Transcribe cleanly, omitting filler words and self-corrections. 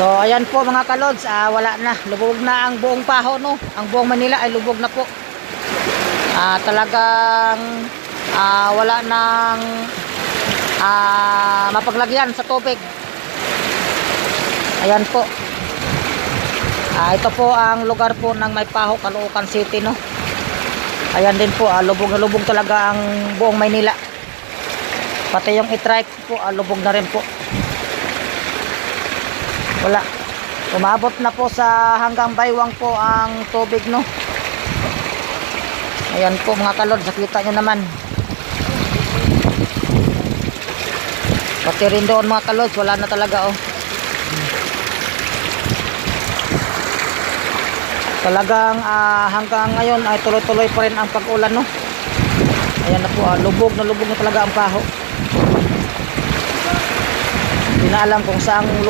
So ayan po mga kalods, wala na, lubog na ang buong Paho, no? Ang buong Manila ay lubog na po. Talagang wala nang mapaglagyan sa tubig. Ayan po. Ito po ang lugar po ng May Paho, Caloocan City, no? Ayan din po, lubog na lubog talaga ang buong Maynila. Pati yung i-trike po, lubog na rin po. Wala. Umabot na po sa hanggang baywang po ang tubig, no? Ayan po mga kalod, nakita nyo naman. Pati rin doon mga kalod, wala na talaga, oh. Talagang hanggang ngayon ay tuloy-tuloy pa rin ang pag-ulan, no? Ayan na po, lubog na talaga ang Paho. Hindi na alam kung saang